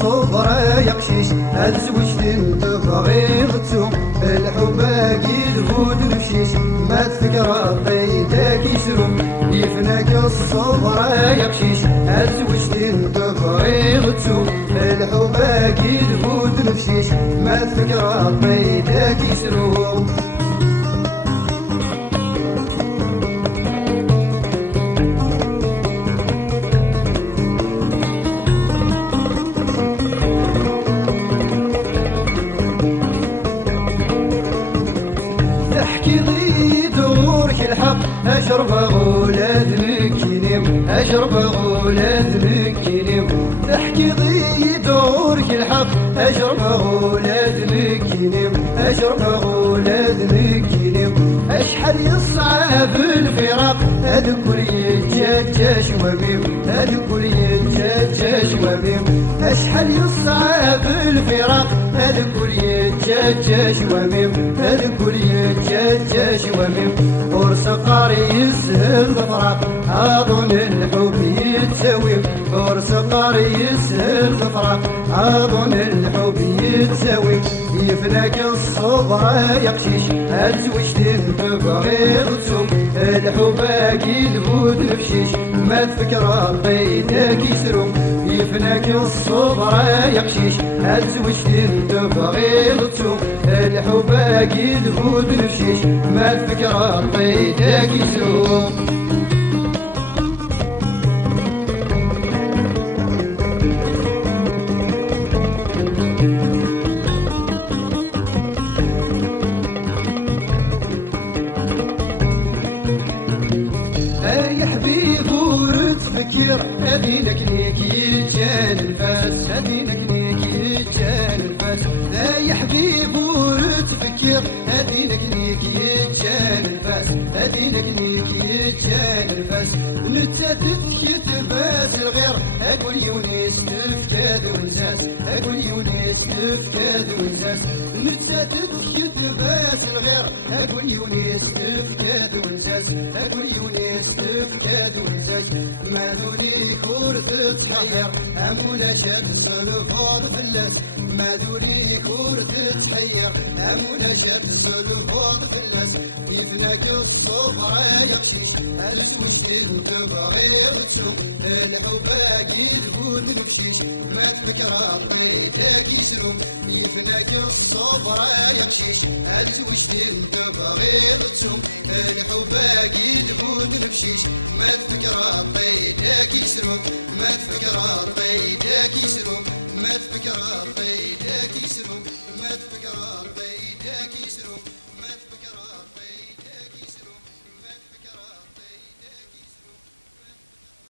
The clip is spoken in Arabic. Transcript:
الصبر يقشيش هاد زوجتي تبغيضتو الحب اكيد فود نفشيش ما تفكر طيدك يسرو يفناك الصبر يقشيش هاد زوجتي تبغيضتو الحب اكيد فود نفشيش ما تفكر طيدك يسرو الحق أشرب غولاد مكينيم أشرب غولاد مكينيم تحكي ضي دورك الحق أشرب غولاد مكينيم أشرب غولاد مكينيم أشحال يصعب الفراق أذكر يتجاج شواميم أذكر يتجاج شواميم أشحال يصعب الفراق أذكر يتجاج شواميم أذكر يتجاج شواميم ورس قاري يسهل الفراق أظن الحب يتساويم ورس قاري يسهل الفراق أظن الحب يتساويم يفناك الصبر يقشيش هاد زوجتي تبغيضتو الحب اكيد بود نفشيش ما تفكر طيدك يسرو يفناك الصبر يقشيش هاد زوجتي تبغيضتو الحب اكيد بود نفشيش ما تفكر طيدك يسرو يا حبيب ورد فكر أذينك ليك يتجان الفاس أذينك ليك يتجان الفاس يا حبيب ورد فكر أذينك ليك يتجان الفاس أذينك ليك يتجان الفاس نتا تثكت باس الغير أقول يونس تفكاد ونزاز أقول يونس تفكاد ونزاز نتا تثكت باس الغير أقول يونس تفكاد ونزاز أقول يونس تفكاد ونزاج ما ذولي كور تتحير أمولا شاد السلفاض فلاس ما ذولي كور تتحير أمولا شاد السلفاض فلاس يفناك الصبر يقشيش الزوجتي تبغيضتو الحب اكيد بود نفشيش ما تفكر طيدك يسرو يفناك الصبر يقشيش الزوجتي تبغيضتو الحب اكيد بود نفشيش ما تفكر طيدك يسرو ما تفكر طيدك يسرو ما تفكر طيدك يسرو ما تفكر